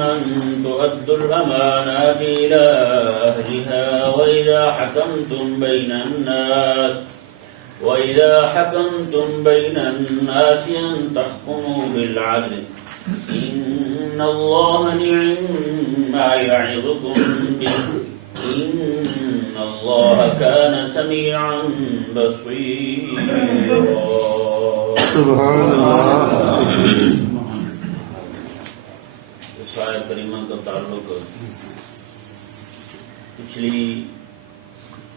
أن تؤدوا الأمانات إلى أهلها وإذا حكمتم بين الناس أن تحكموا بالعدل إن الله نعم ما يعظكم به إن الله كان سميعا بصيرا. سبحان اللہ. اس آیت کریمہ کا تعلق پچھلی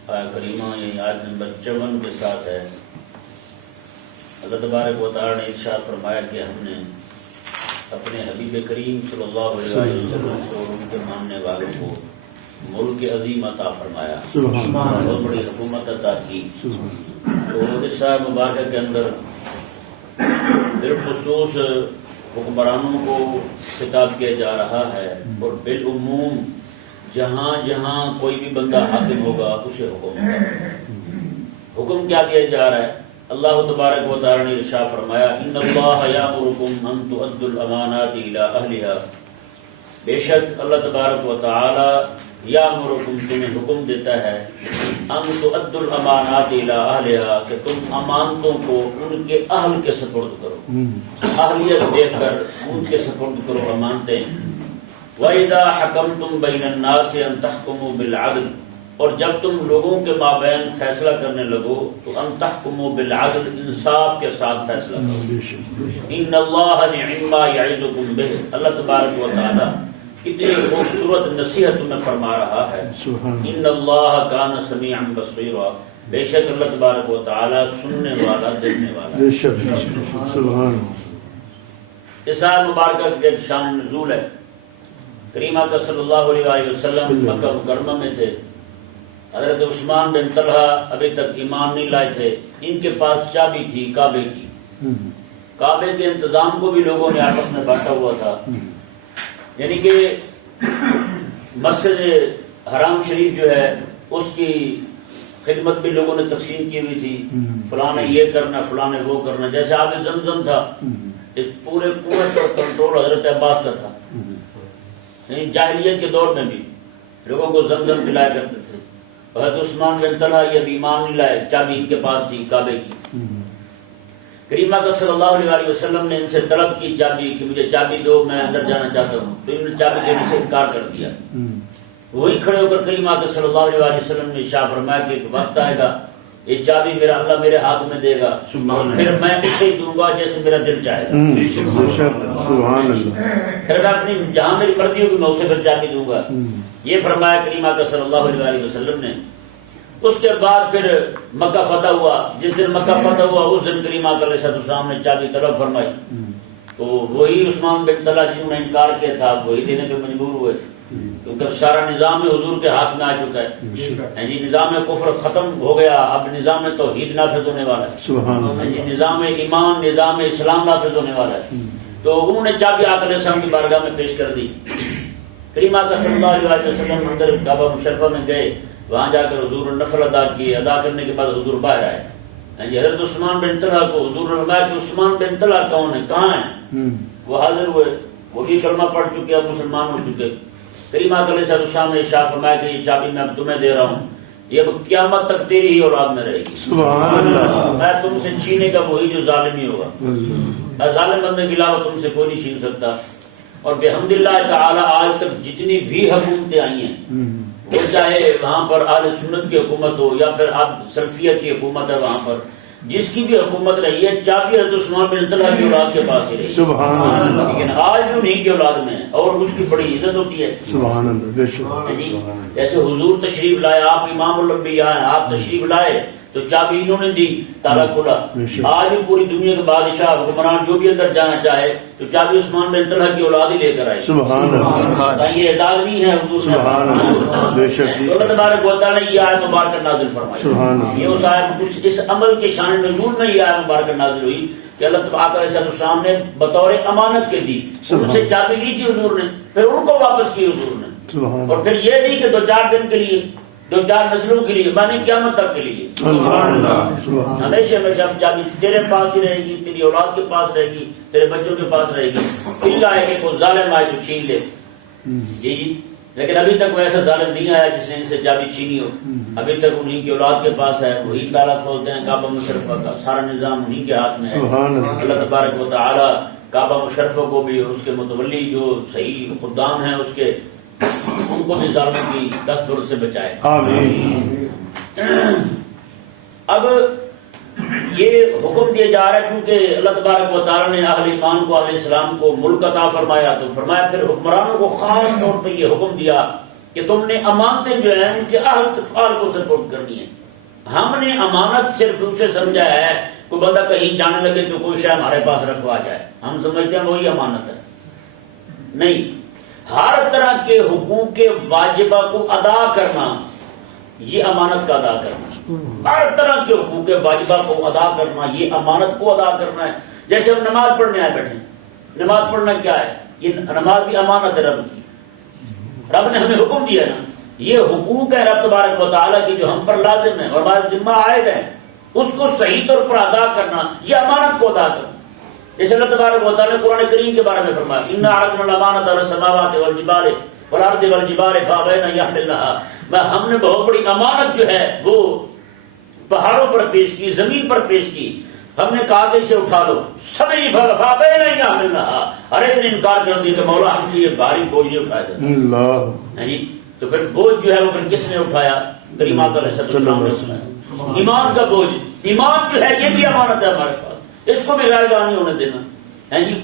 آیت کریمہ یعنی آیت نمبر 54 کے ساتھ ہے. اللہ تبارک و تعالی نے ارشاد فرمایا کہ ہم نے اپنے حبیب کریم صلی اللہ علیہ وسلم کو اور ان کے ماننے والوں کو ملک عظیم عطا فرمایا، بہت بڑی حکومت عطا کی. تو اس آیت مبارکہ کے اندر بالخصوص حکمرانوں کو خطاب کیا جا رہا ہے اور بالعموم جہاں جہاں کوئی بھی بندہ حاکم ہوگا اسے حکم کیا دیا جا رہا ہے. اللہ تبارک و تعالی نے ارشاد فرمایا ان اللہ یامرکم ان تؤدوا الامانات الی اہلها، بے شک اللہ تبارک و تعالی یامرکم تمہیں حکم دیتا ہے ان تؤدوا الامانات الی اہلها کہ تم امانتوں کو ان کے اہل کے سپرد کرو، اہلیت دے کر ان کے سپرد کرو امانتیں. وَإِذَا حَكَمْتُمْ بَيْنَ النَّاسِ أَن تَحْكُمُوا بِالْعَدْلِ، اور جب تم لوگوں کے مابین فیصلہ کرنے لگو تو ان تحکموا بالعدل، انصاف کے ساتھ فیصلہ کرو. ان اللہ نعم ما یعظکم بہ، اللہ تبارک و تعالی کتنی خوبصورت نصیحت تمہیں فرما رہا ہے. ان اللہ کان سمیعا بصیرا، بے شک اللہ تبارک و تعالی سننے والا دیکھنے والا. بے شک سبحان. اس آیت مبارکہ کی ایک شان نزول ہے. کریم آقا صلی اللہ علیہ وسلم مکہ مکرمہ میں تھے. حضرت عثمان بن طلحہ ابھی تک ایمان نہیں لائے تھے. ان کے پاس چابی تھی کعبے کی. کعبے کے انتظام کو بھی لوگوں نے آپس میں بانٹا ہوا تھا، یعنی کہ مسجد حرام شریف جو ہے اس کی خدمت بھی لوگوں نے تقسیم کی ہوئی تھی. فلاں نے یہ کرنا، فلاں نے وہ کرنا. جیسے آب زمزم تھا، اس پورے قوت اور کنٹرول حضرت عباس کا تھا. یعنی جاہلیت کے دور میں بھی لوگوں کو زمزم پلایا کرتے تھے. حضرت عثمان بن طلحہ یہ بھی ایمان نہیں لائے، چابی ان کے پاس تھی کعبے کی. کریم آقا صلی اللہ علیہ وسلم نے ان سے طلب کی چابی کہ مجھے چابی دو، میں اندر جانا چاہتا ہوں. تو انہوں نے چابی دینے سے انکار کر دیا. وہی کھڑے ہو کر کریم آقا صلی اللہ علیہ وسلم نے ارشاد فرمایا کہ ایک وقت آئے گا یہ چابی میرا اللہ میرے ہاتھ میں دے گا، پھر میں اسے دوں گا جیسے میرا دل چاہے گا. پھر میں اپنی جہاں میری مرضی ہوگی میں اسے پھر چابی دوں گا. یہ فرمایا کریم آقا صلی اللہ علیہ وسلم نے. اس کے بعد پھر مکہ فتح ہوا. جس دن مکہ فتح ہوا اس دن کریم آقا علیہ السلام نے چابی طلب فرمائی. تو وہی عثمان بن طلحہ جنہوں نے انکار کیا تھا وہی دینے پہ مجبور ہوئے تھے، کیونکہ سارا نظام حضور کے ہاتھ میں آ چکا ہے. جی نظام کفر ختم ہو گیا، اب نظام توحید نافذ ہونے والا ہے. جی نظام ایمان، نظام اسلام نافذ ہونے والا ہے. تو انہوں نے چابی آقا علیہ السلام کی بارگاہ میں پیش کر دی. کریم آقا صلی اللہ علیہ وسلم اندر کعبہ مشرفہ میں گئے، وہاں جا کر حضور نفل ادا کیے. ادا کرنے کے بعد حضور باہر آئے. حضرت عثمان بن طلحہ کو حضور نے فرمایا کہ عثمان بن طلحہ کون ہے، کہاں ہے؟ وہ حاضر ہوئے، وہ بھی کلمہ پڑھ چکے، اب مسلمان ہو چکے. کریم آقا علیہ السلام نے ارشاد فرمایا کہ یہ چابی میں اب تمہیں دے رہا ہوں، یہ قیامت تک تیری ہی اولاد میں رہے گی. سبحان اللہ. میں تم سے چھینے کا وہی جو ظالم ہی ہوگا. ظالم بندے کے علاوہ تم سے کوئی نہیں چھین سکتا. اور بحمد اللہ تعالی آج تک جتنی بھی حکومتیں آئی ہیں، وہ چاہے وہاں پر اہل سنت کی حکومت ہو یا پھر اب سلفیہ کی حکومت ہے، وہاں پر جس کی بھی حکومت رہی ہے چابی حضرت عثمان بن طلحہ کی اولاد کے پاس ہی رہی. سبحان اللہ. لیکن آج بھی انہیں کی اولاد میں ہے اور اس کی بڑی عزت ہوتی ہے. سبحان اللہ. جیسے حضور تشریف لائے، آپ امام الانبیاء ہیں، آپ تشریف لائے تو چابی انہوں نے دی، تالا کھلا. آج بھی پوری دنیا کے بادشاہ حکمران جو بھی اندر جانا چاہے تو چابی عثمان بن طلحہ کی اولاد ہی لے کر آئے. سبحان اللہ. یہ اعزاز نہیں ہے حضور سے. اللہ تبارک و تعالی نے یہ آیت مبارکہ نازل فرمائی. یہ اس آیت اس عمل کے شان نزول میں یہ آیت مبارکہ نازل ہوئی کہ اللہ تبارک علیہ السلام نے بطور امانت کے دی. ان سے چابی لی تھی حضور نے، پھر ان کو واپس کی حضور نے. اور پھر یہ نہیں کہ 2-4 دن کے لیے، 2-4 نسلوں کے لیے، معنی قیامت تک کے لیے. ہمیشہ ہمیشہ چابی تیرے پاس ہی رہے گی، تیری اولاد کے پاس رہے گی، تیرے بچوں کے پاس رہے گی. اللہ ہے کہ کوئی ظالم آئے تو چھین لے. جی جی، لیکن ابھی تک وہ ایسا ظالم نہیں آیا جس نے ان سے چابی چھینی ہو. ابھی تک انہیں کی اولاد کے پاس ہے، وہی تالا کھولتے ہیں. کعبہ مشرفہ کا سارا نظام انہیں کے ہاتھ میں ہے. اللہ تبارک و تعالی کعبہ مشرفہ کو بھی، اس کے متولی جو صحیح خدام ہیں اس کے، ان کو بھی ظالموں کی دست برد سے بچائے. آمین. اب یہ حکم دیا جا رہا ہے چونکہ اللہ تبارک و تعالی نے اہل ایمان کو، علیہ السلام کو ملک عطا فرمایا، تو فرمایا پھر حکمرانوں کو خاص طور پہ یہ حکم دیا کہ تم نے امانتیں جو ہیں ان کے اہل کو سپورٹ کرنی ہے. ہم نے امانت صرف اسے سمجھا ہے کوئی بندہ کہیں جانے لگے تو کوئی شے ہمارے پاس رکھوا جائے، ہم سمجھتے ہیں وہی امانت ہے. نہیں، ہر طرح کے حقوق کے واجبہ کو ادا کرنا یہ امانت کا ادا کرنا. ہر طرح کے حقوق واجبہ کو ادا کرنا یہ امانت کو ادا کرنا ہے. جیسے ہم نماز پڑھنے آئے بیٹھے، نماز پڑھنا کیا ہے؟ یہ نماز بھی امانت ہے رب کی. رب نے ہمیں حکم دیا نا، یہ حقوق ہے رب تبارک و تعالیٰ کی جو ہم پر لازم ہے اور ہمارے ذمہ عائد ہے، اس کو صحیح طور پر ادا کرنا یہ امانت کو ادا کرنا. جیسے اللہ تبارک و تعالیٰ نے قرآن کریم کے بارے میں فرمایا اِنَّا عَرَضْنَا الْأَمَانَةَ عَلَى السَّمَاوَاتِ وَالْجِبَالِ وَالْأَرْضِ وَالْجِبَالِ فَأَبَيْنَ أَن يَحْمِلْنَهَا. میں ہم نے بہت بڑی امانت جو ہے وہ پہاڑوں پر پیش کی، زمین پر پیش کی. ہم نے کہا کہ اسے اٹھا لو، سبھی فَأَبَيْنَ أَن يَحْمِلْنَهَا، ہر ایک نے انکار کر دیا کہ مولا ہم سے یہ بھاری بوجھ نہیں اٹھایا جاتا. اللہ. تو پھر بوجھ جو ہے وہ پھر کس نے اٹھایا؟ کریم آقا علیہ السلام نے اٹھایا. ایمان کا بوجھ، ایمان جو ہے یہ بھی امانت ہے ہمارے پاس، اس کو بھی رائیگاں نہیں ہونے دینا.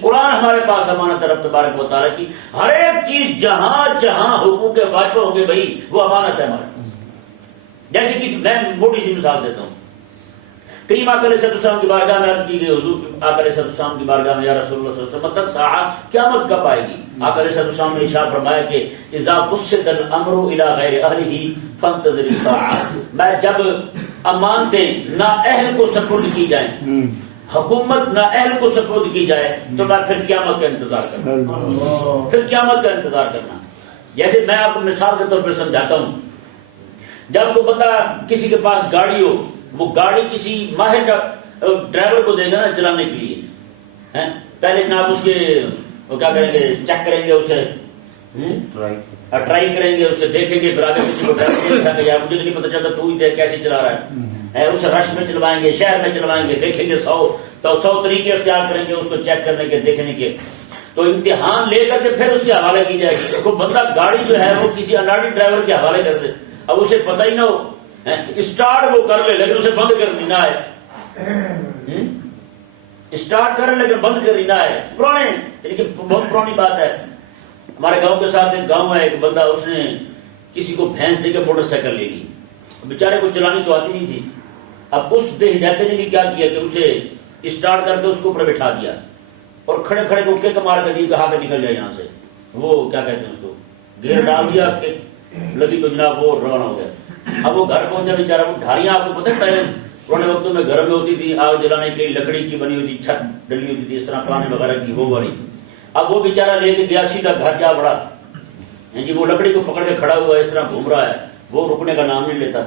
قرآن ہمارے پاس امانت ہے رب تبارک و تعالیٰ کی. ہر ایک چیز جہاں جہاں حقوق واجب ہوں گے بھائی وہ امانت ہے ہمارے پاس. جیسے کہ میں موٹی سی مثال دیتا ہوں. کریم آقا علیہ السلام کی بارگاہ میں عرض کی گئی، حضور آقا علیہ السلام کی بارگاہ میں یا رسول اللہ صلی اللہ علیہ وسلم متی الساعہ، قیامت کب آئے گی؟ آقا علیہ السلام نے ارشاد فرمایا کہ اذا فسد الامر الى غیر اہلہ فانتظر الساعہ. میں جب امانتیں نا اہل کو سپرد کی جائیں، حکومت نہ اہل کو سپرد کی جائے تو میں پھر قیامت کا انتظار کرنا، پھر قیامت کا انتظار کرنا. جیسے میں آپ کو مثال کے طور پر سمجھاتا ہوں، جب کوئی بندہ کسی کے پاس گاڑی ہو، وہ گاڑی کسی ماہر ڈرائیور کو دے گا نا چلانے کے لیے، پہلے جناب اس کے وہ کیا کریں گے، چیک کریں گے، اسے ٹرائی کریں گے، اسے دیکھیں گے، پھر آگے کسی کو ڈرائیور یار مجھے نہیں پتا چلتا تو ہی دیکھ کیسے چلا رہا ہے. اسے رش میں چلوائیں گے، شہر میں چلوائیں گے، دیکھیں گے 100 طریقے اختیار کریں گے اس کو چیک کرنے کے، دیکھنے کے. تو امتحان لے کر کے پھر اس کے حوالے کی جائے گی. کوئی بندہ گاڑی جو ہے وہ کسی اناڑی ڈرائیور کے حوالے کر دے، اب اسے پتہ ہی نہ ہو، اسٹارٹ وہ کر لے لیکن اسے بند کرنی نہ آئے، اسٹارٹ کر لے لیکن بند کرنی نہ آئے. پرانے لیکن بہت پرانی بات ہے. ہمارے گاؤں کے ساتھ ایک گاؤں ہے، ایک بندہ اس نے کسی کو بھینس دے کے موٹر سائیکل لے لی، بیچارے کو چلانی تو آتی نہیں تھی. اب اس بے ہدایت نے بھی کیا کیا کہ اسے اسٹارٹ کر کے اس کو اوپر بٹھا دیا اور کھڑے کھڑے کو کک مار کر دی، کہا کہ نکل جائے یہاں سے. وہ کیا کہتے ہیں اس کو، گیئر ڈال دیا کہ لگی تو جناب وہ روانہ ہو گیا. اب وہ گھر پہنچا بیچارہ، وہ ڈھاریاں آپ کو پتہ ہے پہلے پرانے وقتوں میں گھر میں ہوتی تھی، آگ جلانے کے لیے لکڑی کی بنی ہوئی تھی، چھت ڈلی ہوتی تھی اس طرح پرانے وغیرہ کی، وہ والی. اب وہ بیچارہ لے کے گیا سیدھا گھر جا پڑا. جی وہ لکڑی کو پکڑ کے کھڑا ہوا اس طرح گھوم رہا ہے، وہ رکنے کا نام نہیں لیتا.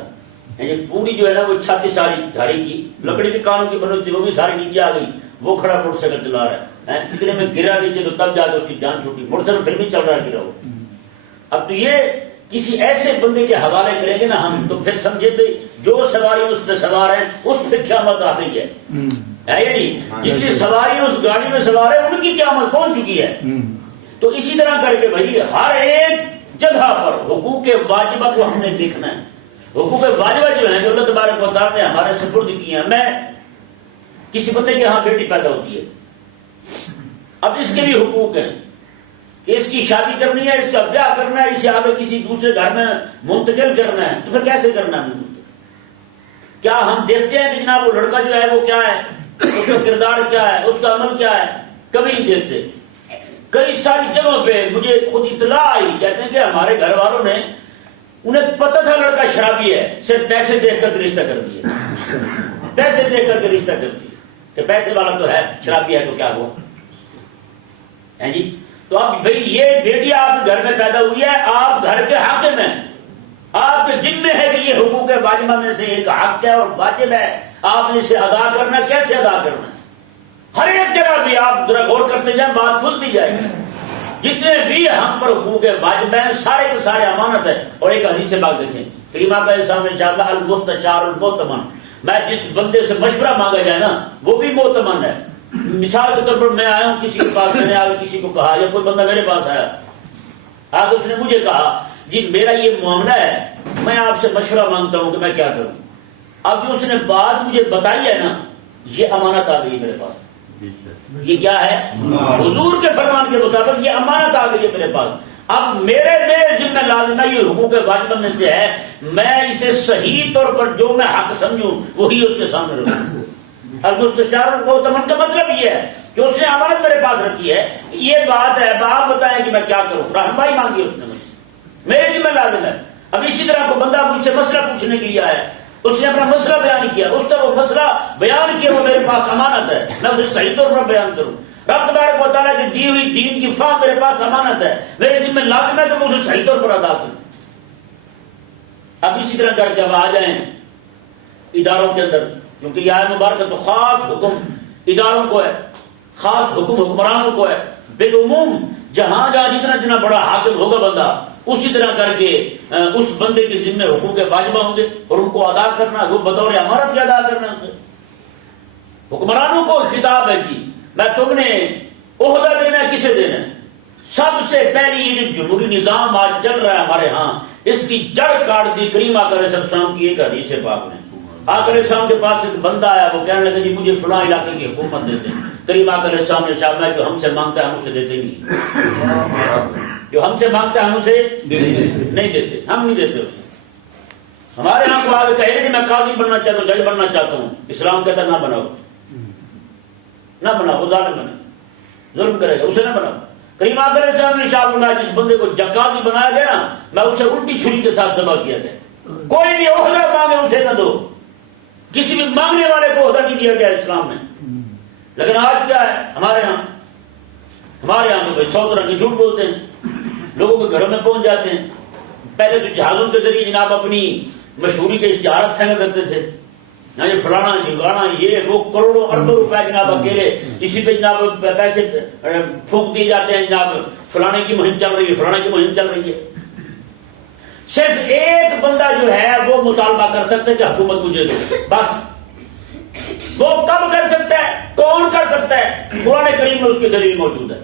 پوری جو ہے نا وہ چھت ساری ڈھاری کی لکڑی کے کانوں کی بنی ہوئی تھی، وہ بھی ساری نیچے آ گئی. وہ کھڑا موٹر سائیکل چلا رہا ہے، اتنے میں گرا نیچے تو تب جا کے اس کی جان چھوٹی. موٹر سائیکل پھر بھی چل رہا ہے گرا ہو. اب تو یہ کسی ایسے بندے کے حوالے کریں گے نا ہم تو پھر سمجھے بھائی جو سواری اس پہ سوار ہیں اس پہ قیامت آ گئی ہے یا نہیں؟ جتنی سواری اس گاڑی میں سوار ہے ان کی قیامت پہنچ چکی ہے. تو اسی طرح کر کے بھائی ہر ایک جگہ پر حقوق واجبہ کو ہم نے دیکھنا ہے. حقوق واجبہ جو ہیں جو اللہ تبارک و تعالیٰ نے ہمارے سپرد کیے ہیں. میں کسی بندے کے ہاں بیٹی پیدا ہوتی ہے، اب اس کے بھی حقوق ہیں کہ اس کی شادی کرنی ہے، اس کا بیاہ کرنا ہے، اسے آگے کسی دوسرے گھر میں منتقل کرنا ہے. تو پھر کیسے کرنا ہے؟ کیا ہم دیکھتے ہیں کہ جناب وہ لڑکا جو ہے وہ کیا ہے، اس کا کردار کیا ہے، اس کا عمل کیا ہے؟ کبھی نہیں دیکھتے. کئی ساری جگہوں پہ مجھے خود اطلاع آئی، کہتے ہیں کہ ہمارے گھر والوں نے، انہیں پتہ تھا لڑکا شرابی ہے، صرف پیسے دیکھ کر رشتہ کر دیے، پیسے دیکھ کر کے رشتہ کر دیے کہ پیسے والا تو ہے، شرابی ہے تو کیا ہوا ہے جی. تو اب بھائی یہ بیٹی آپ کے گھر میں پیدا ہوئی ہے، آپ گھر کے حاکم ہیں، آپ کے ذمہ ہے کہ یہ حقوق واجبہ میں سے ایک حق ہے اور واجب ہے، آپ نے اسے ادا کرنا. کیسے ادا کرنا؟ ہر ایک جگہ بھی آپ ذرا غور کرتے جائیں، بات کھلتی جائے گی. جتنے بھی ہم پر حقوق واجب ہیں سارے کے سارے امانت ہے. اور ایک حدیث سے بات دیکھیں کریمہ کا اسلام نے انشاءاللہ المستشار المؤتمن، میں جس بندے سے مشورہ مانگا جائے نا وہ بھی مؤتمن ہے. مثال کے طور پر میں آیا ہوں کسی کے پاس، میں نے آگے کسی کو کہا یا کوئی بندہ میرے پاس آیا آگے اس نے مجھے کہا جی میرا یہ معاملہ ہے، میں آپ سے مشورہ مانگتا ہوں کہ میں کیا کروں. اب جو اس نے بات مجھے بتائی ہے نا یہ امانت آ گئی میرے پاس. یہ کیا ہے؟ حضور کے فرمان کے مطابق یہ امانت آ گئی ہے میرے پاس. اب میرے ذمہ لازمہ یہ حقوق واجبہ میں سے ہے، میں اسے صحیح طور پر جو میں حق سمجھوں وہی اس کے سامنے رکھوں. المستشار المؤتمن کا مطلب یہ ہے کہ اس نے امانت میرے پاس رکھی ہے، یہ بات ہے آپ بتائیں کہ میں کیا کروں. رہنمائی مانگی اس نے مجھ سے، میرے ذمہ لازم ہے. اب اسی طرح کو بندہ مجھ سے مسئلہ پوچھنے کے لیے آیا، اس نے اپنا مسئلہ بیان کیا، اس کا وہ مسئلہ بیان کیا وہ میرے پاس امانت ہے، میں اسے صحیح طور پر بیان کروں. رب تبارک و تعالیٰ کی دی ہوئی دین کی فہم میرے پاس امانت ہے، میرے ذمہ لازم ہے کہ میں اسے صحیح طور پر ادا کروں. اب اسی طرح کر کے اب آ جائیں اداروں کے اندر، کیونکہ یہ آیت مبارکہ تو خاص حکم اداروں کو ہے، خاص حکم حکمرانوں کو ہے. بالعموم جہاں جتنا بڑا حاکم ہوگا بندہ اسی طرح کر کے اس بندے کے ذمہ حقوق واجبہ ہوں گے اور ان کو ادا کرنا، وہ بطور امانت کے ادا کرنا. حکمرانوں کو خطاب ہے کہ میں تم نے عہدہ دینا ہے، کسے دینا ہے؟ سب سے پہلی یہ جو جمہوری نظام آج چل رہا ہے ہمارے ہاں، اس کی جڑ کاٹ دی کریم آقا علیہ السلام کی ایک حدیث پاک نے. آقا علیہ السلام کے پاس ایک بندہ آیا، وہ کہنے لگا جی مجھے فلاں علاقے کی حکومت دیتے ہیں. کریم آقا علیہ السلام نے ارشاد فرمایا جو ہم سے مانگتا ہے ہم اسے دیتے نہیں، جو ہم سے مانگتا ہے ہم اسے نہیں دیتے، ہم نہیں دیتے اسے. ہمارے یہاں کو آگے کہے کہ میں قاضی بننا چاہتا ہوں، جج بننا چاہتا ہوں، اسلام کہتا نہ بناؤ، نہ بناؤ، وہ ظالم بنے، ظلم کرے گا، اسے نہ بناؤ. کریم آقا علیہ السلام نے ارشاد فرمایا جس بندے کو قاضی بنایا گیا نا میں اسے الٹی چھری کے ساتھ ذبح کیا گیا. کوئی بھی عہدہ مانگے اسے نہ دو، کسی بھی مانگنے والے کو عہدہ نہیں دیا گیا اسلام میں. لیکن آج کیا ہے ہمارے یہاں تو بھائی 100 طرح کے جھوٹ بولتے ہیں، لوگوں کے گھروں میں پہنچ جاتے ہیں. پہلے تو جہازوں کے ذریعے جناب اپنی مشہوری کے اشتہارات پھینکا کرتے تھے، یہ فلانا جھنگانا یہ وہ کروڑوں اربوں روپے جناب اکیلے اسی پہ جناب پیسے پھونک دیے جاتے ہیں. جناب فلانے کی مہم چل رہی ہے، فلانے کی مہم چل رہی ہے. صرف ایک بندہ جو ہے وہ مطالبہ کر سکتا ہے کہ حکومت مجھے دے، بس. وہ کب کر سکتا ہے؟ کون کر سکتا ہے؟ قرآن کریم میں اس کی دلیل موجود ہے.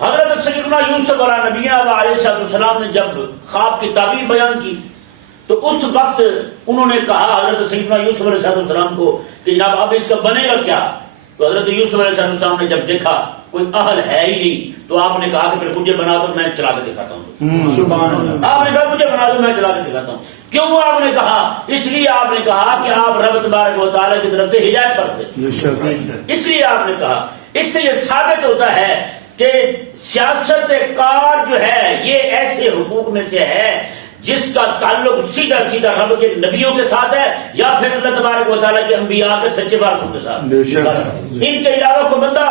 حضرت سیدنا یوسف علیہ نبینا علیہ السلام نے جب خواب کی تعبیر بیان کی تو اس وقت انہوں نے کہا حضرت سیدنا یوسف علیہ السلام کو کہ جناب اب اس کا بنے گا کیا؟ تو حضرت یوسف علیہ السلام نے جب دیکھا کوئی اہل ہے ہی نہیں تو آپ نے کہا کہ پھر مجھے بنا دو میں چلا کے دکھاتا ہوں. آپ نے کہا مجھے بنا دو میں چلا کے دکھاتا ہوں. کیوں آپ نے کہا؟ اس لیے آپ نے کہا کہ آپ رب تبارک و تعالیٰ کی طرف سے ہدایت پر تھے، اس لیے آپ نے کہا. اس سے یہ ثابت ہوتا ہے کہ سیاست کار جو ہے یہ ایسے حقوق میں سے ہے جس کا تعلق سیدھا سیدھا رب کے نبیوں کے ساتھ ہے یا پھر اللہ تبارک و تعالیٰ کے انبیاء کے سچے وارثوں کے ساتھ. ان کے علاوہ کوئی بندہ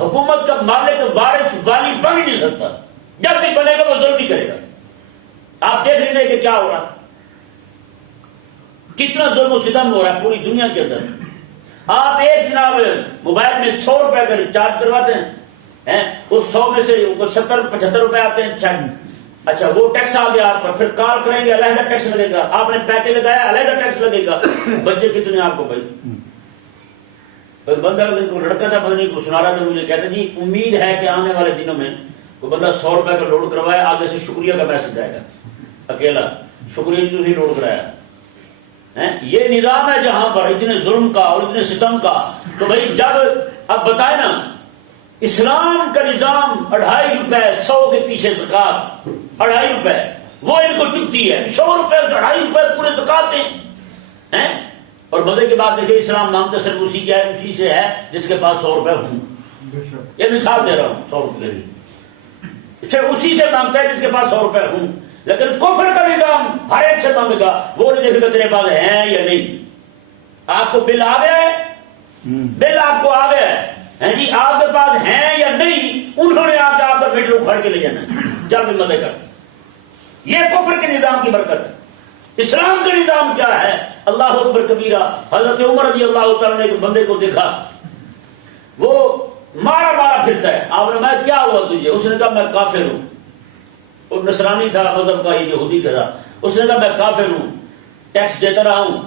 حکومت کا مالک وارث والی بن ہی نہیں سکتا. جب بھی بنے گا وہ ظلم ہی کرے گا. آپ دیکھ رہے ہیں کہ کیا ہو رہا، کتنا ظلم و ستم ہو رہا ہے پوری دنیا کے اندر. آپ ایک جناب موبائل میں 100 روپے کا ریچارج کرواتے ہیں، اس 100 میں سے 70-75 روپے آتے ہیں. اچھا وہ ٹیکس آ گیا آپ پر، پھر کال کریں گے علیحدہ ٹیکس لگے گا، آپ نے پیکے لگایا علیحدہ ٹیکس لگے گا. بچے کتنے آپ کو بھائی؟ بندہ لڑکا تھا بدنی کو سنا رہا تھا، مجھے کہتے جی امید ہے کہ آنے والے دنوں میں وہ بندہ 100 روپے کا لوڈ کروایا، آگے سے شکریہ کا میسج آئے گا اکیلا، شکریہ جی تھی لوڈ کرایا. یہ نظام ہے جہاں پر اتنے ظلم کا اور اتنے ستم کا. تو بھائی جب اب بتائیں نا اسلام کا نظام 2.5 روپے 100 کے پیچھے زکات 2.5 روپے وہ ان کو چکتی ہے، 100 روپے 2.5 روپے پورے زکات دیں. اور مزے کی بات دیکھیں اسلام مانگتا صرف اسی سے ہے جس کے پاس 100 روپے ہوں. یہ مثال دے رہا ہوں 100 روپے کی، پھر اسی سے مانگتا ہے جس کے پاس 100 روپے ہوں. لیکن کفر کا نظام ہر ایک سے مانگے گا، وہ نہیں دیکھے گا تیرے پاس ہیں یا نہیں. آپ کو بل آ گیا ہے، بل آپ کو آ گیا ہے جی، آپ کے پاس ہیں یا نہیں، انہوں نے آپ کا میٹر اکھاڑ کے لے جانا ہے جب بھی مدد کر. یہ کفر کے نظام کی برکت ہے. اسلام کا نظام کیا ہے؟ اللہ اکبر کبیرہ. حضرت عمر رضی اللہ تعالیٰ نے ایک بندے کو دیکھا، وہ مارا مارا پھرتا ہے. آپ نے میں کیا ہوا تجھے؟ اس نے کہا میں کافر ہوں. اور نصرانی تھا مذہب کا، یہ یہودی کا تھا. اس نے کہا میں کافر ہوں، ٹیکس دیتا رہا ہوں،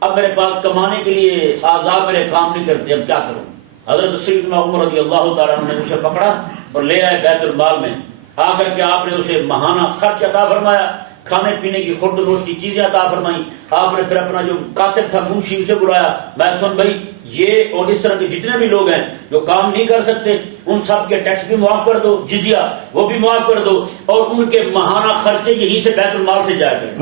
اب میرے پاس کمانے کے لیے آزاد میرے کام نہیں کرتے، اب کیا کروں؟ حضرت سیدنا عمر رضی اللہ تعالیٰ عنہ نے اسے پکڑا اور لے آئے بیت المال میں. آ کر کے آپ نے اسے ماہانہ خرچ عطا فرمایا، کھانے پینے کی خورد و نوش کی چیزیں عطا فرمائی. آپ نے پھر اپنا جو کاتب تھا منشی اسے بلایا. میں سن بھائی یہ اور اس طرح کے جتنے بھی لوگ ہیں جو کام نہیں کر سکتے ان سب کے ٹیکس بھی معاف کر دو، جزیہ وہ بھی معاف کر دو، اور ان کے ماہانہ خرچے یہیں سے بیت المال سے جایا کریں.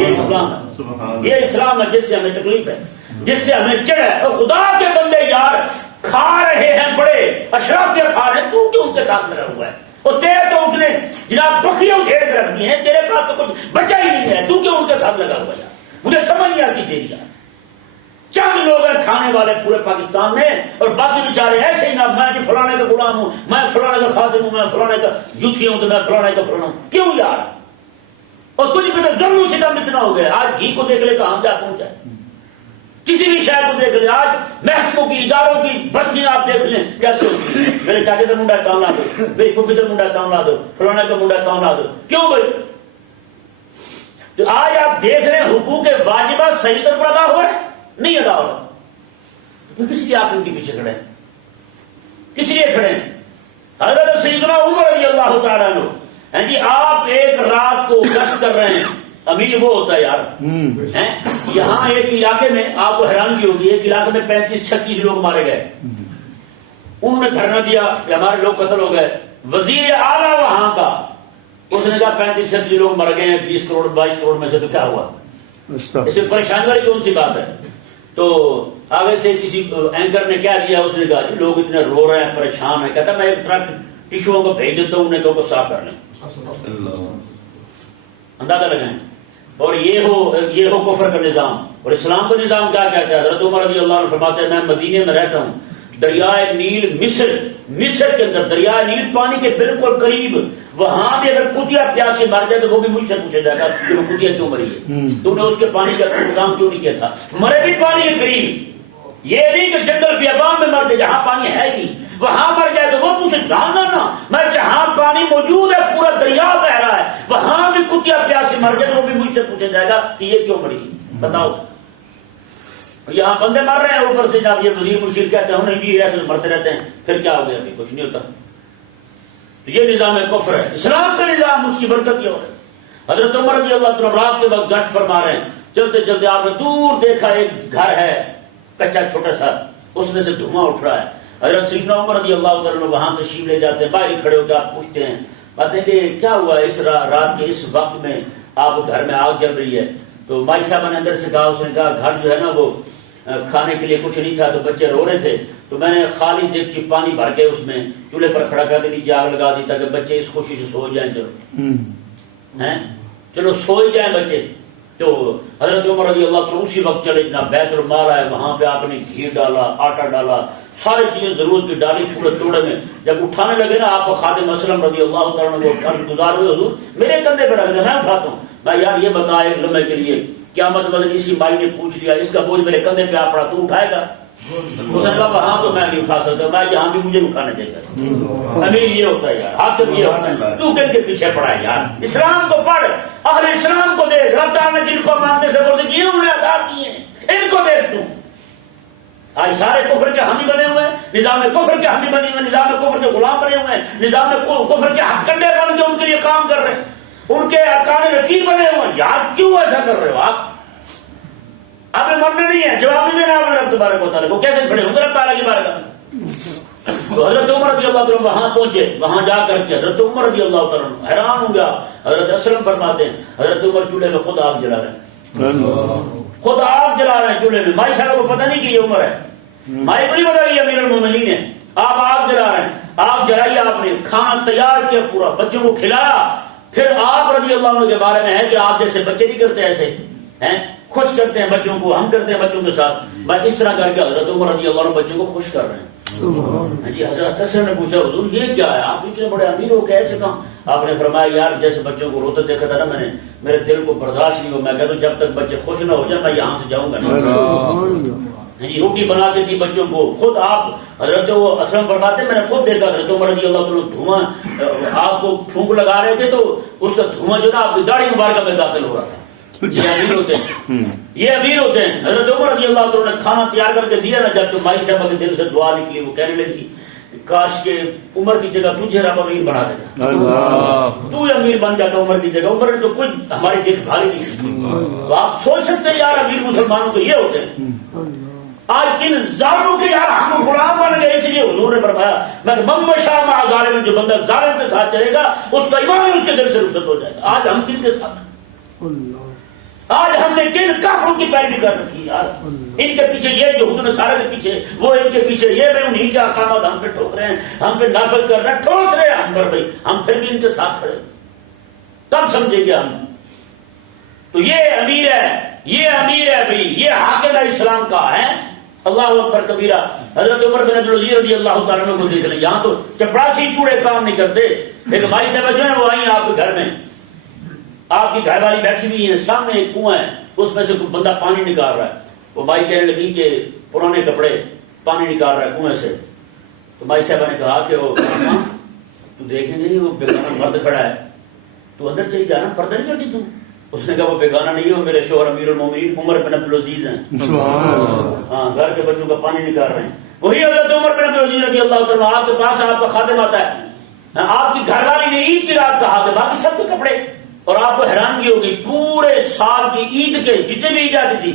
یہ اسلام ہے، یہ اسلام ہے جس سے ہمیں تکلیف ہے، جس سے ہمیں چڑھ ہے. اور خدا کے بندے یار کھا رہے ہیں، بڑے اشراف یہ کھا رہے ہیں، تو کیوں ان کے ساتھ لگا ہوا ہے؟ اور تیرے تو اس نے جناب بکریوں گھیر کے رکھ دی ہیں، تیرے پاس تو کچھ بچا ہی نہیں ہے، تو کیوں ان کے ساتھ لگا ہوا ہے؟ مجھے سمجھ نہیں آتی تیری یار. چند لوگ ہیں کھانے والے پورے پاکستان میں، اور باقی بیچارے ایسے ہی نہ، میں جی فلانے کا غلام ہوں، میں فلانے کا خادم ہوں، میں فلانے کا یوتھی ہوں، تو میں فلانے کا فلانا ہوں. کیوں یار؟ اور تجھ پہ تو ظلم و ستم اتنا ہو گیا. آج گھی کو دیکھ لے کہاں جا پہنچا ہے، کسی بھی شہر کو دیکھ لیں. آج محکموں کی اداروں کی بھرتیاں آپ دیکھ لیں کیسے ہوتی ہیں. میرے چاچے کا منڈا کام لا دو، میری پھوپھی کا منڈا کام لا دو، فلانے کا منڈا کام لا دو. کیوں بھائی؟ تو آج آپ دیکھ رہے ہیں حقوق واجبات صحیح طور پر ادا ہو رہے نہیں ادا ہو رہا. تو کس لیے آپ ان کے پیچھے کھڑے ہیں؟ کس لیے کھڑے ہیں؟ حضرت سیدنا عمر رضی اللہ تعالیٰ عنہ، جی آپ ایک رات کو گشت کر رہے ہیں، امیر وہ ہوتا ہے یار. یہاں ایک علاقے میں آپ کو حیرانگی ہوگی، ایک علاقے میں 35-36 لوگ مارے گئے. انہوں نے دھرنا دیا کہ ہمارے لوگ قتل ہو گئے. وزیر اعلیٰ وہاں کا اس نے کہا 35-36 لوگ مر گئے ہیں 20 کروڑ 22 کروڑ میں سے، تو کیا ہوا؟ اس میں پریشانی والی کون سی بات ہے؟ تو آگے سے کسی اینکر نے کیا دیا، اس نے کہا لوگ اتنے رو رہے ہیں پریشان ہیں، کہتا میں ایک ٹرک ٹیشوؤں کو بھیج دیتا ہوں، انہیں کہو کو صاف کر لیں. اندازہ لگائیں. اور یہ ہو کفر کا نظام. اور اسلام کا نظام کیا کہتا ہے؟ حضرت عمر رضی اللہ عنہ فرماتے ہیں میں مدینے میں رہتا ہوں، دریائے نیل مصر کے اندر دریائے نیل پانی کے بالکل قریب، وہاں بھی اگر کتیا پیاس سے مر جائے تو وہ بھی مجھ سے پوچھا جائے گا کہ وہ کتیا کیوں مری ہے، تم نے اس کے پانی کا انتظام کیوں نہیں کیا تھا؟ مرے بھی پانی کے قریب، یہ نہیں کہ جنگل بیابان میں مر جائے جہاں پانی ہے ہی نہیں، وہاں مر جائے تو وہ پوچھے نا میں جہاں پانی موجود ہے پورا دریا بہ رہا ہے وہاں بھی کتیا پیاس سے مر جائے تو وہ بھی مجھ سے پوچھا جائے گا کہ یہ کیوں مری، بتاؤ. یہاں بندے مر رہے ہیں، اوپر سے جب یہ وزیر مشیر کہتے ہیں نہیں بھی ایسے مرتے رہتے ہیں، پھر کیا ہو گیا کہ کچھ نہیں ہوتا. یہ نظام کفر ہے. اسلام کا نظام اس کی برکت یہ ہو رہی ہے. حضرت عمر رضی اللہ عنہ رات کے وقت گشت فرما رہے ہیں، چلتے چلتے آپ نے دور دیکھا ایک گھر ہے کچا چھوٹا سا، اس میں سے دھواں اٹھ رہا ہے. حضرت سیدنا عمر رضی اللہ عنہ وہاں تشریف لے جاتے ہیں، باہر ہی کھڑے ہو کے آپ پوچھتے ہیں کہتے ہیں کہ کیا ہوا اس رات کے اس وقت میں آپ گھر میں آگ جل رہی ہے؟ تو مائی صاحب نے اندر سے کہا، اس نے کہا گھر جو ہے نا وہ کھانے کے لیے کچھ نہیں تھا تو بچے رو رہے تھے، تو میں نے خالی دیگچی پانی بھر کے اس میں چولہے پر کھڑا کر کے نیچے آگ لگا دی تاکہ بچے اس خوشی سے سو جائیں. چلو سو ہی جائیں بچے. تو حضرت عمر رضی اللہ عنہ اسی وقت چلے جناب بیت المال آئے، وہاں پہ آپ نے گھی ڈالا، آٹا ڈالا، ساری چیزیں ضرورت کی ڈالی پورے توڑے میں. جب اٹھانے لگے نا آپ خادم اسلم رضی اللہ تعالیٰ کو عرض گزار ہوئے حضور میرے کندھے پہ رکھ دیں میں اٹھاتا ہوں. میں یار یہ بتا ایک لمحے کے لیے قیامت بدل اسی مائی نے پوچھ لیا اس کا بوجھ میرے کندھے پہ آ پڑا تو اٹھائے گا؟ اس نے کہا وہاں تو میں نہیں اٹھا سکتا، میں یہاں بھی مجھے اٹھانا چاہیے. امیر یہ ہوتا ہے یار، حاکم یہ ہوتا ہے. تو کن کے پیچھے پڑا ہے یار؟ اسلام کو پڑھ، اہل اسلام کو دیکھ. رب تعالیٰ نے جن کو مانتے سے بولتے کیے انہوں نے ادا کیے ہیں، ان کو دیکھ. تم آج سارے کفر کے حامی بنے ہوئے ہیں، نظام کفر کے حامی بنے ہوئے ہیں، نظام کفر کے غلام بنے ہوئے ہیں، نظام کفر کے ہتھ کنڈے بن کے ان کے لیے کام کر رہے ہیں، ان کے ارکان رکیب بنے ہوئے ہیں. یار کیوں ایسا کر رہے ہو آپ نے مرنے نہیں ہے، جواب نہیں دینا آپ نے رب تبارک و تعالیٰ کو. کیسے کھڑے ہوں گے رب تعالیٰ کی بارگاہ میں؟ تو حضرت عمر رضی اللہ عنہ وہاں پہنچے، وہاں جا کر کے حضرت عمر رضی اللہ عنہ حیران ہو گیا. حضرت اسلم فرماتے ہیں حضرت عمر چولہے میں خود آگ جلا رہے ہیں، خود آگ جلا رہے ہیں چولہے میں. مائی صاحب کو پتہ نہیں کہ یہ عمر ہے، مائی کو نہیں پتا کہ امیر المومنین ہے. آپ آگ جلا رہے ہیں، آگ جلائی آپ نے، کھانا تیار کیا پورا، بچوں کو کھلایا. پھر آپ رضی اللہ عنہ کے بارے میں ہے کہ آپ جیسے بچے نہیں کرتے ایسے ہیں، خوش کرتے ہیں بچوں کو، ہم کرتے ہیں بچوں کے ساتھ. میں اس طرح کر کے حضرت عمر رضی اللہ عنہ بچوں کو خوش کر رہے ہیں. جی حضرت حسن نے پوچھا حضور یہ کیا ہے، آپ اتنے بڑے امیر ہو کیسے کہاں؟ آپ نے فرمایا یار جیسے بچوں کو روتے دیکھا تھا نا میں نے، میرے دل کو برداشت نہیں ہو، میں کہتا ہوں جب تک بچے خوش نہ ہو جائیں میں یہاں سے جاؤں گا نہیں۔ جی روٹی بنا کے دی بچوں کو، خود آپ حضرت وہ اسلم فرماتے میں نے خود دیکھا حضرت عمر رضی اللہ عنہ دھواں آپ کو پھونک لگا رہے تھے تو اس کا دھواں جو نا آپ کی داڑھی مبارکہ میں داخل ہو رہا تھا۔ یہ امیر ہوتے ہیں، یہ امیر ہوتے ہیں۔ حضرت عمر رضی اللہ عنہ نے کھانا تیار کر کے دیا نا، جب تو مائی صاحبہ کے دل سے دعا نکلی، وہ کہنے لگی کاش کے عمر کی جگہ تجھے رب امیر بنا دیتا، تو امیر بن جاتا عمر کی جگہ۔ عمر نے تو کچھ ہماری دیکھ بھال ہی نہیں کی۔ تو آپ سوچ سکتے ہیں یار امیر مسلمانوں تو یہ ہوتے ہیں۔ آج کن ظالموں کے یار ہم غلام بن گئے، اس لیے حضور نے فرمایا میں من مشاء مع ظالم، جو بندہ ظالم کے ساتھ چلے گا اس کا ایمان اس کے دل سے رخصت ہو جائے گا۔ آج ہم کن کے ساتھ، آج ہم نے کن کافروں کی پیروی کر رکھی ہے یار، ان کے پیچھے یہ یہود نصارہ کے پیچھے، وہ ان کے پیچھے یہ، میں انہیں کے احکامات ہم پہ ٹھوک رہے ہیں، ہم پہ نافذ کر رہے ہیں، ٹھوک رہے ہیں ہم پر بھائی، ہم پھر بھی ان کے ساتھ کھڑے، تب سمجھیں گے ہم۔ تو یہ امیر ہے، یہ امیر ہے بھائی، یہ حاکم اسلام کا ہے۔ اللہ اکبر کبیرہ۔ حضرت عمر بن عبدالعزیز رضی اللہ تعالیٰ عنہ کو دیکھ لیں، یہاں تو چپڑاسی چوڑے کام نہیں کرتے۔ ایک بھائی صاحب جو ہے وہ آئی آپ کے گھر میں، آپ کی گھر والی بیٹھی ہوئی ہے، سامنے ایک کنواں ہے، اس میں سے کوئی بندہ پانی نکال رہا ہے۔ وہ بھائی کہنے لگی کہ پرانے کپڑے پانی نکال رہا ہے کنویں سے۔ تو بھائی صاحبہ نے کہا کہ وہ تو دیکھیں گے وہ بیگانہ مرد کھڑا ہے، تو اندر چلی جانا، پردہ نہیں کرتی تم؟ اس نے کہا وہ بیگانہ نہیں ہے، وہ میرے شوہر امیر المومنین عمر بن عبدالعزیز ہیں، ہاں گھر کے بچوں کا پانی نکال رہے ہیں۔ وہی حضرت عمر بن عبدالعزیز رضی اللہ تعالیٰ آپ کے پاس آپ کا خادم آتا ہے، آپ کی گھر والی نے عید کی رات کہا کہ باقی سب کے کپڑے، اور آپ کو حیرانگی ہوگی پورے سال کی عید کے جتنے بھی عید آتی تھی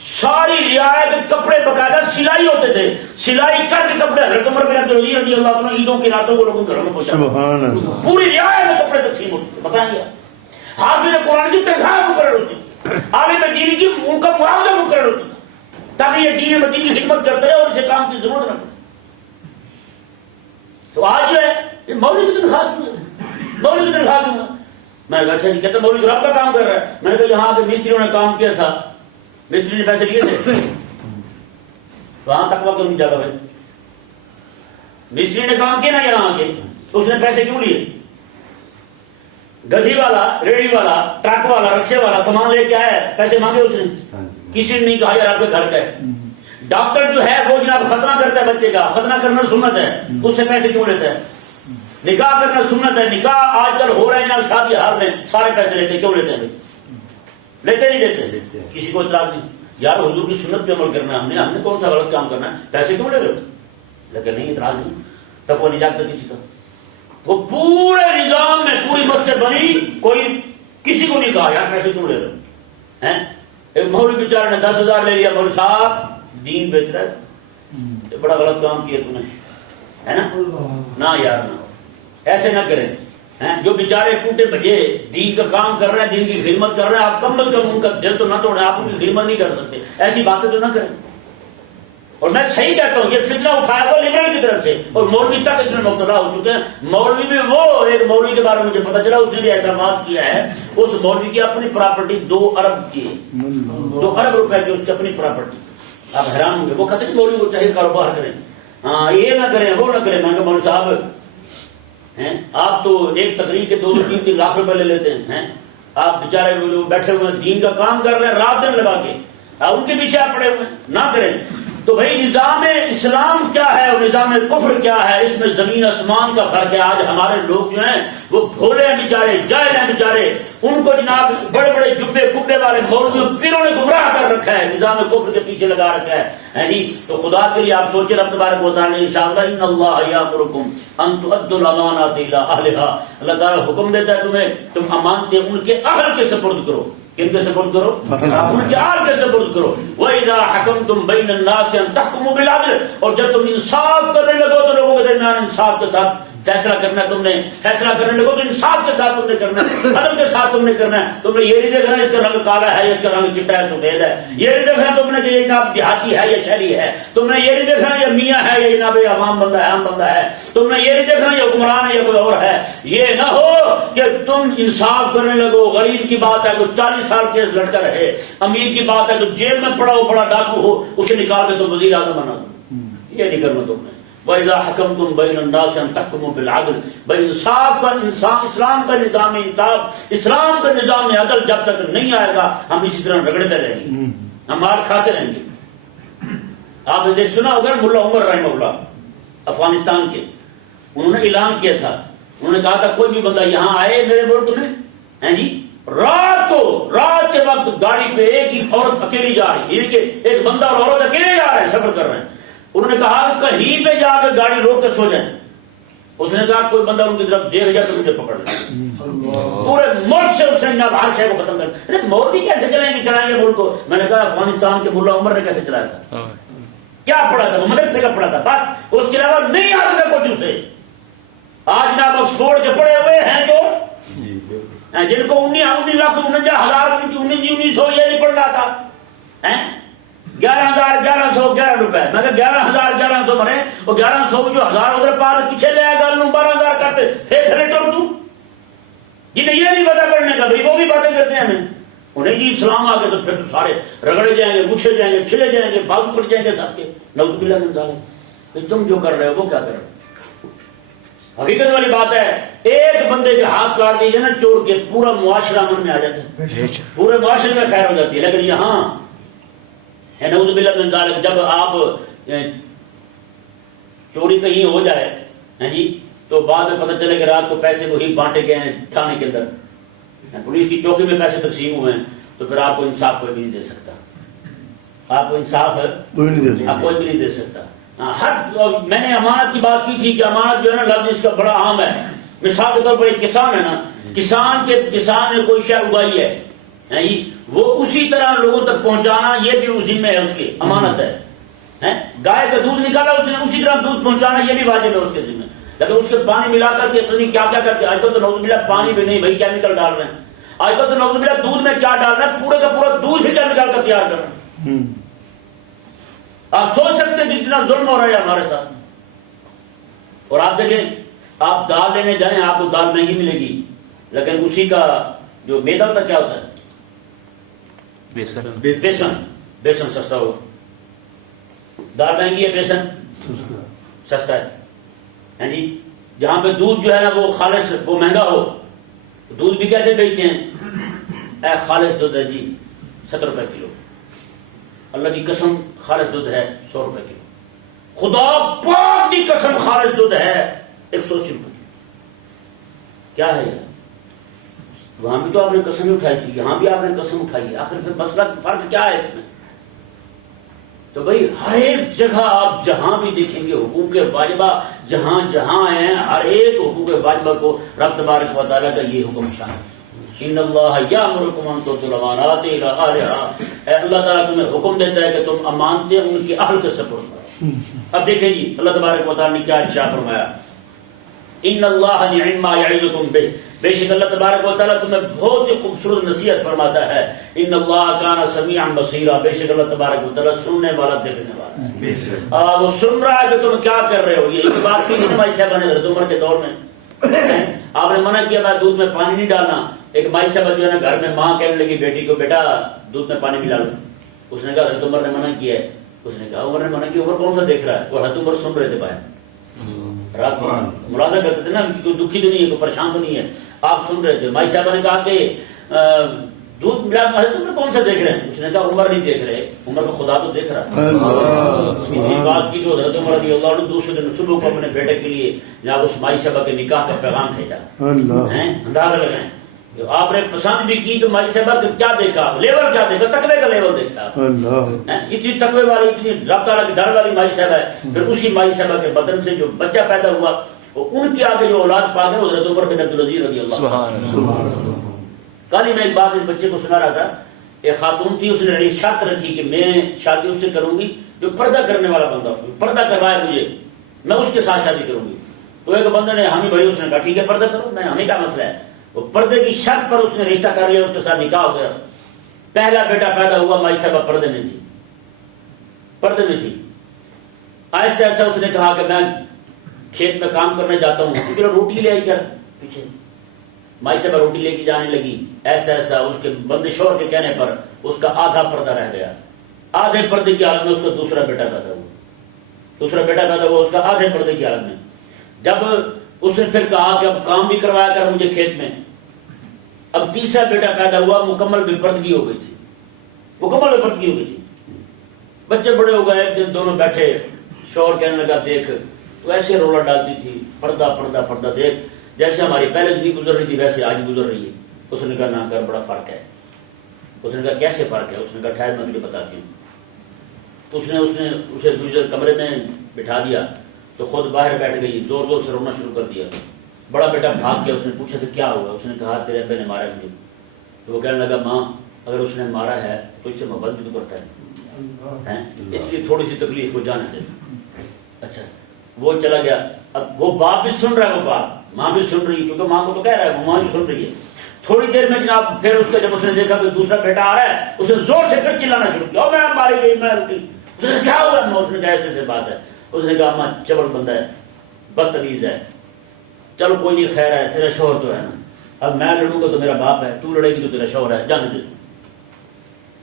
ساری رعایت کپڑے باقاعدہ سلائی ہوتے تھے، سلائی کر کے کپڑے حضرت عمر بن عبدالعزیز رضی اللہ عنہ عیدوں کی راتوں کو لوگوں کے گھروں میں پہنچا، پوری رعایت میں کپڑے تقسیم ہوتے، بتائیں گے حافظ قرآن کی تنخواہ مقرر ہوتی، عالم دین کی ان کا معاوضہ مقرر ہوتا تاکہ یہ دین مدین کی خدمت کرتے رہے اور اسے کام کی ضرورت نہ پڑے۔ تو آج جو ہے یہ مولوی کی تنخواہ دوں گا، مولوی کی تنخواہ دوں گا۔ میں نے کہا اچھا نہیں، کہتے مولوی تو رب کا کام کر رہا ہے۔ میں نے کہا یہاں کے مستریوں نے کام کیا تھا، مستری نے پیسے لیے تھے، وہاں تقویٰ کیوں نہیں جاتا بھائی؟ مستری نے کام کیا نا یہاں کے، اس نے پیسے کیوں لیے؟ گدھی والا، ریڑھی والا، ٹرک والا، رکشے والا سامان لے کے آیا، پیسے مانگے اس نے؟ کسی نے نہیں کہا یار آپ کے گھر کا ہے۔ ڈاکٹر جو ہے وہ جناب ختنہ کرتا ہے بچے کا، ختنہ کرنا سنت ہے، اس سے پیسے کیوں لیتا ہے؟ نکاح کرنا سنت ہے، نکاح آج کل ہو رہے ہیں جناب شادی ہار میں، سارے پیسے لیتے، کیوں لیتے ہیں؟ لیتے نہیں لیتے؟ کسی کو اعتراض نہیں، یار حضور کی سنت پہ عمل کرنا ہے، ہم نے کون سا غلط کام کرنا ہے، پیسے کیوں لے رہے ہو؟ لیکن نہیں، اعتراض نہیں، تب وہ نہیں جاگتا کسی کا۔ وہ پورے نظام میں پوری مسجد بنی، کوئی کسی کو نہیں کہا یار پیسے کیوں لے رہے ہیں۔ ایک مولوی بیچارے نے 10,000 لے لیا، مولوی صاحب دین بیچ رہا ہے، بڑا غلط کام کیا تم نے، ہے نا؟ نہ یار نہ، ایسے نہ کریں۔ جو بیچارے ٹوٹے بھجے دین کا کام کر رہے ہیں، دین کی خدمت کر رہے ہیں، آپ کم از کم ان کا دل تو نہ توڑیں، آپ ان کی خدمت نہیں کر سکتے، ایسی باتیں تو نہ کریں۔ اور میں صحیح کہتا ہوں، یہ فتنہ اٹھایا ہوا لبرل کی طرف سے، اور مولوی تک اس میں مبتلا ہو چکے ہیں۔ مولوی بھی وہ ایک مولوی کے بارے میں مجھے پتا چلا، اس نے بھی ایسا بات کیا ہے، اس مولوی کی اپنی پراپرٹی 2 ارب کی ہے، 2 ارب روپے کی اس کی اپنی پراپرٹی۔ آپ حیران ہوں گے، وہ کہتے ہیں مولوی کو چاہیے کاروبار کریں، ہاں یہ نہ کریں وہ نہ کریں۔ میں کہا مولوی صاحب آپ تو ایک تقریر کے 2-3 لاکھ روپے لے لیتے ہیں، آپ بیچارے بیٹھے ہوئے دین کا کام کر رہے ہیں رات دن لگا کے، ان کے پیچھے آپ پڑے ہوئے، نہ کریں۔ تو بھائی نظام اسلام کیا ہے اور نظام کفر کیا ہے، اس میں زمین آسمان کا فرق ہے۔ آج ہمارے لوگ جو ہیں وہ بھولے ہیں بیچارے، جاہل ہیں بیچارے، ان کو جناب بڑے بڑے جبے کبے والے مولویوں پیروں نے گمراہ کر رکھا ہے، نظام کفر کے پیچھے لگا رکھا ہے جی۔ تو خدا کے لیے آپ سوچیں، رب تبارک و تعالیٰ انشاءاللہ ان اللہ یامرکم ان تؤدوا الامانات الی اہلھا، اللہ تعالیٰ حکم دیتا ہے تمہیں تم امانتیں ان کے اہل کے سپرد کرو۔ کن کے سپرد کرو؟ ان کے اہل کے سپرد کرو۔ وَإِذَا حَكَمْتُمْ بَيْنَ النَّاسِ أَن تَحْكُمُوا بِالْعَدْلِ، اور جب تم انصاف کرنے لگو تو لوگوں کے درمیان انصاف کے ساتھ فیصلہ کرنا ہے، تم نے فیصلہ کرنے لگو تو انصاف کے ساتھ تم نے کرنا ہے، عدل کے ساتھ تم نے کرنا ہے۔ تم نے یہ نہیں دیکھنا اس کا رنگ کالا ہے، اس کا رنگ چٹا ہے، سفید ہے، یہ نہیں دیکھنا تم نے کہ یہ جناب دیہاتی ہے یا شہری ہے، تم نے یہ نہیں دیکھنا یہ میاں ہے یا جناب عوام بندہ ہے، عام بندہ ہے، تم نے یہ نہیں دیکھنا یہ حکمران ہے یا کوئی اور ہے۔ یہ نہ ہو کہ تم انصاف کرنے لگو، غریب کی بات ہے تو 40 سال کیس لڑتا رہے، امیر کی بات ہے تو جیل میں پڑا ہو بڑا ڈاکو ہو اسے نکال کے تو وزیر اعظم بنا دو، یہ نہیں کرنا تم نے۔ وَإِذَا حَكَمْتُمْ بَيْنَ النَّاسِ أَن تَحْكُمُوا بِالْعَدْلِ بھائی انصاف کا اسلام کا نظام انصاف، اسلام کا نظام عدل جب تک نہیں آئے گا ہم اسی طرح رگڑتے رہیں گے، ہم مار کھاتے رہیں گے۔ آپ نے سنا ہوگا ملا عمر رحمہ اللہ افغانستان کے، انہوں نے اعلان کیا تھا، انہوں نے کہا تھا کوئی بھی بندہ یہاں آئے میرے ملک میں ہیں جی، رات کے وقت گاڑی پہ ایک ہی عورت اکیلی جا رہی ہے، کہ ایک بندہ اور عورت اکیلے جا رہے ہیں، سفر کر رہے ہیں، انہوں نے کہا کہ کہیں پہ جا کے گاڑی روک کے سو جائیں۔ اس نے کہا کوئی بندہ ان کی طرف دیکھ جائے تو مجھے پکڑ لے، پورے ملک سے اس نے ہر شے کو ختم کر۔ مولوی کیسے چلائیں گے ملک کو؟ میں نے کہا افغانستان کے ملا عمر نے کیسے چلایا تھا، کیا پڑھا تھا، مدرسے کا پڑھا تھا، بس اس کے علاوہ نہیں آتا تھا کچھ اسے۔ آج جناب آکسفورڈ کے پڑھے ہوئے ہیں جو جن کو 19,49,1900 یہ نہیں پڑھ رہا تھا، 11,1111 روپے، میں کہ 11,1100 مرے، وہ 1100 جو ہزار ادھر پاس پیچھے لے آئے گا 12,000 کرتے پھر تھریٹر تو جنہیں یہ نہیں پتا پڑھنے کا، بھائی وہ بھی باتیں کرتے ہیں ہمیں، انہیں جی اسلام آ گئے تو پھر تو سارے رگڑے جائیں گے، مچھے جائیں گے، چھلے جائیں گے، بازو پڑ جائیں گے سب کے، نعوذ باللہ من ذالک۔ تم جو کر رہے ہو وہ کیا کر رہے ہو؟ حقیقت والی بات ہے، ایک بندے کے ہاتھ کاٹ دیجیے نا چور کے، پورا معاشرہ امن میں آ جاتا ہے، پورے معاشرے میں خیر ہو جاتی ہے۔ لیکن یہاں ہے نعوذ باللہ من ذالک، جب آپ چوری کہیں ہو جائے جی تو بعد میں پتہ چلے کہ رات کو پیسے وہی بانٹے گئے ہیں تھانے کے اندر، پولیس کی چوکی میں پیسے تقسیم ہوئے ہیں، تو پھر آپ کو انصاف کوئی بھی نہیں دے سکتا، آپ کو انصاف کوئی بھی نہیں دے سکتا۔ میں نے امانت کی بات کی تھی کہ امانت جو ہے نا لفظ اس کا بڑا عام ہے۔ مثال کے طور پر ایک کسان ہے نا، کسان نے کوئی شے اگائی ہے، وہ اسی طرح لوگوں تک پہنچانا یہ بھی اس ذمہ ہے، اس کی امانت ہے۔ گائے کا دودھ نکالا اس نے، اسی طرح دودھ پہنچانا یہ بھی واجب ہے اس کے ذمہ، لیکن اس کے پانی ملا کر کے پتہ نہیں کیا کیا کرتے، آج تو نعوذ باللہ پانی بھی نہیں بھائی کیمیکل ڈال رہے ہیں، آج تو نعوذ باللہ دودھ میں کیا ڈال رہے ہیں، پورے کا پورا دودھ ہی کیمیکل کا تیار کر رہے ہیں۔ آپ سوچ سکتے ہیں کتنا ظلم ہو رہا ہے ہمارے ساتھ۔ اور آپ دیکھیں، آپ دال لینے جائیں آپ کو دال مہنگی ملے گی، لیکن اسی کا جو میدا ہوتا کیا ہوتا ہے، بیسن سستا ہو، دال مہنگی ہے بیسن سستا ہے جی۔ جہاں پہ دودھ جو ہے نا وہ خالص وہ مہنگا ہو، دودھ بھی کیسے بیچتے ہیں، خالص دودھ ہے جی 70 روپے کلو، اللہ کی قسم خالص دودھ ہے 100 روپے کلو، خدا پاک کی قسم خالص دودھ ہے 180 روپے کلو۔ کیا ہے یہ؟ وہاں بھی تو آپ نے قسم اٹھائی تھی، یہاں بھی آپ نے قسم اٹھائی ہے، آخر پھر مسئلہ فرق کیا ہے اس میں؟ تو بھائی ہر ایک جگہ آپ جہاں بھی دیکھیں گے حقوق واجبہ جہاں جہاں ہیں، ہر ایک حقوق واجبہ کو رب تبارک و تعالیٰ کا یہ حکم شامل، ان اللہ یامرکم ان تؤتوا الامانات الی اہلہا، اللہ تعالیٰ تمہیں حکم دیتا ہے کہ تم امانتیں ان کے اہل کے سپرد کرو۔ اب دیکھیں جی اللہ تبارک و تعالیٰ نے کیا ارشاد فرمایا، ان اللہ نعم ما یعظکم بہ، بے شک اللہ تبارک و تعالیٰ تمہیں بہت ہی خوبصورت نصیحت فرماتا ہے، ان اللہ کان سمیعا بصیرا، بے شک اللہ تبارک و تعالیٰ سننے والا دیکھنے والا ہے۔ وہ سن رہا ہے کہ تم کیا کر رہے ہو۔ یہ بات کی ہماری صاحبہ نے حضرت عمر کے دور میں آپ نے منع کیا میں دودھ میں پانی نہیں ڈالنا، ایک مائی صاحبہ جو ہے نا گھر میں ماں کہنے لگی بیٹی کو بیٹا دودھ میں پانی ملا لو، اس نے کہا حضرت عمر نے منع کیا ہے، اس نے کہا عمر نے منع کیا، عمر کون سا دیکھ رہا ہے، وہ حضرت عمر سن رہے تھے باہر، رات کو ملاحظہ کرتے تھے نا، کوئی دکھی تو نہیں ہے، کوئی پریشان تو نہیں ہے، آپ سن رہے تھے۔ مائی صاحبہ نے کہا کہ دودھ ملا، حضرت عمر کون سا دیکھ رہے ہیں، اس نے کہا عمر نہیں دیکھ رہے، عمر کو خدا تو دیکھ رہا ہے۔ بات کی تو حضرت عمر رضی اللہ عنہ دوسرے دن صبح کو اپنے بیٹے کے لیے جناب اس مائی صاحبہ کے نکاح کا پیغام بھیجا، اندازہ لگائیں آپ نے پسند بھی کی تو مائی صاحبہ کا کیا دیکھا، لیول کیا دیکھا، تقوی کا لیول دیکھا، اتنی تقوی والی اتنی رب تعالیٰ کی ڈر والی مائی صاحبہ ہے۔ پھر اسی مائی صاحبہ کے بدن سے جو بچہ پیدا ہوا ان کے آگے جو اولاد پاک ہے حضرت عمر بن عبدالعزیز رضی اللہ عنہ۔ کل ہی میں ایک بات اس بچے کو سنا رہا تھا، ایک خاتون تھی، اس نے شرط رکھی کہ میں شادی اس سے کروں گی جو پردہ کرنے والا بندہ ہو، پردہ کروائے مجھے، میں اس کے ساتھ شادی کروں گی۔ تو ایک بندے نے ہمیں بھائی، اس نے کہا ٹھیک ہے پردہ کرو، میں ہمیں کیا مسئلہ ہے، وہ پردے کی شرط پر اس نے رشتہ کر لیا، اس کے ساتھ نکاح ہو گیا، پہلا بیٹا پیدا ہوا، مائی صاحبہ پردے میں تھی، پردے میں تھی۔ ایسے ایسا اس نے کہا کہ میں کھیت میں کام کرنے جاتا ہوں، کیونکہ روٹی لے آئی کر پیچھے، مائی صاحبہ روٹی لے کے جانے لگی، ایسا ایسا اس کے بندے شوہر کے کہنے پر اس کا آدھا پردہ رہ گیا، آدھے پردے کی حالت میں اس کا دوسرا بیٹا پیدا ہوا۔ دوسرا بیٹا پیدا ہوا اس کا آدھے پردے کی حالت میں. جب اس نے پھر کہا کہ اب کام بھی کروایا کر مجھے کھیت میں. اب تیسرا بیٹا پیدا ہوا, مکمل بے پردگی ہو گئی تھی, مکمل بے پردگی ہو گئی تھی. بچے بڑے ہو گئے, ایک دن دونوں بیٹھے, شوہر کہنے لگا دیکھ تو ایسے رولا ڈالتی تھی, پردہ پردہ پردہ, دیکھ جیسے ہماری پہلے زندگی گزر رہی تھی ویسے آج گزر رہی ہے. اس نے کہا نہ کر, بڑا فرق ہے. اس نے کہا کیسے فرق ہے؟ اس نے کہا ٹھہر میں تجھے بتاتی ہوں. اس نے اسے دوسرے کمرے میں بٹھا دیا تو خود باہر بیٹھ گئی, زور زور سے رونا شروع کر دیا. بڑا بیٹا بھاگ گیا, اس نے پوچھا کہ کیا ہوا؟ اس نے کہا تیرے ابے نے مارا مجھے. تو وہ کہنے لگا ماں اگر اس نے مارا ہے تو اس سے محبت بھی تو کرتا ہے, اس لیے تھوڑی سی تکلیف کو جانے دے. اچھا وہ چلا گیا. اب وہ باپ بھی سن رہا ہے, وہ باپ, ماں بھی سن رہی ہے کیونکہ ماں کو تو کہہ رہا ہے, وہ ماں بھی سن رہی ہے. تھوڑی دیر میں جناب پھر اس کا جب اس نے دیکھا کہ دوسرا بیٹا آ رہا ہے, اس نے زور سے پھر چلانا شروع کیا, میں ماری گئی, میں روٹی. اس نے کیا ہوا؟ اس نے کہا ایسے سے بات ہے. اس نے کہا ماں چبل بندہ ہے, بدتمیز ہے, چلو کوئی نہیں, خیر ہے, تیرا شوہر تو ہے نا, اب میں لڑوں گا تو میرا باپ ہے, تو لڑے گی تو تیرا شوہر ہے, جانے دے.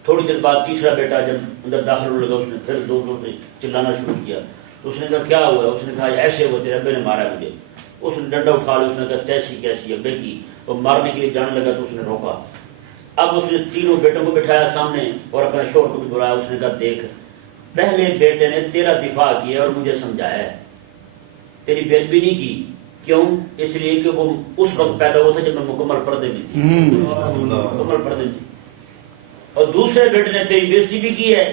تھوڑی دیر بعد تیسرا بیٹا جب اندر داخل ہونے لگا, اس نے پھر زور زور سے چلانا شروع کیا. اس نے کہا کیا ہوا؟ اس نے کہا ایسے ہوا, تیرے ابے نے مارا مجھے. اس نے ڈنڈا اٹھا لیا, اس نے کہا تیسی کیسی ابے کی. وہ مارنے کے لیے جانے لگا تو اس نے روکا. اب اس نے تینوں بیٹوں کو بٹھایا سامنے اور اپنے شوہر کو بھی بلایا. اس نے کہا دیکھ پہلے بیٹے نے تیرا دفاع کیا اور مجھے سمجھایا ہے, تیری بے ادبی نہیں کی. کیوں؟ اس لیے کہ وہ اس وقت پیدا ہوا تھا جب میں مکمل پردے میں تھی, مکمل پردے میں تھی. اور دوسرے بیٹے نے تیری بے عزتی بھی کی ہے,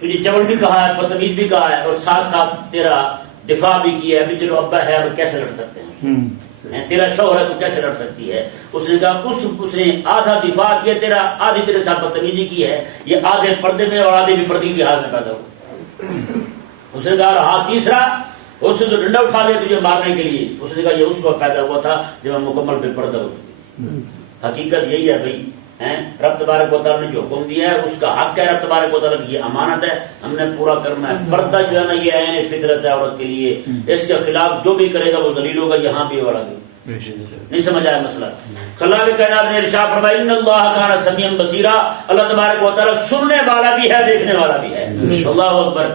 تجھے چبل بھی کہا ہے, بدتمیز بھی کہا ہے, اور ساتھ ساتھ تیرا دفاع بھی کیا ہے. ابھی چلو ابا ہے, اب کیسے لڑ سکتے ہیں, تیرا شوہر ہے تو کیسے لڑ سکتی ہے؟ اس نے کہا اس نے آدھا دفاع کیا تیرا, آدھی تیرے ساتھ بدتمیزی کی ہے. یہ آدھے پردے میں اور آدھے بھی پردے کی حالت میں پیدا ہوا. اس نے کہا ہاں تیسرا, اس نے تو ڈنڈا اٹھا لیا تجھے مارنے کے لیے. اس نے کہا یہ اس کو پیدا ہوا تھا جب میں مکمل بے پردہ ہو چکی تھی. حقیقت یہی ہے بھائی, رب تبارک و تعالیٰ نے جو حکم دیا ہے اس کا حق ہے, رب تبارک و تعالیٰ کی یہ امانت ہے, ہم نے پورا کرنا ہے. پردہ جو ہے نا یہ عین فطرت ہے عورت کے لیے, اس کے خلاف جو بھی کرے گا وہ ذلیل ہوگا, یہاں بھی اور آگے. نہیں سمجھ آیا مسئلہ؟ خلا کے کائنات نے ارشاد فرمایا ان اللہ کان سمیعا بصیرا, اللہ تبارک و تعالیٰ سننے والا بھی ہے, دیکھنے والا بھی ہے. اللہ اکبر.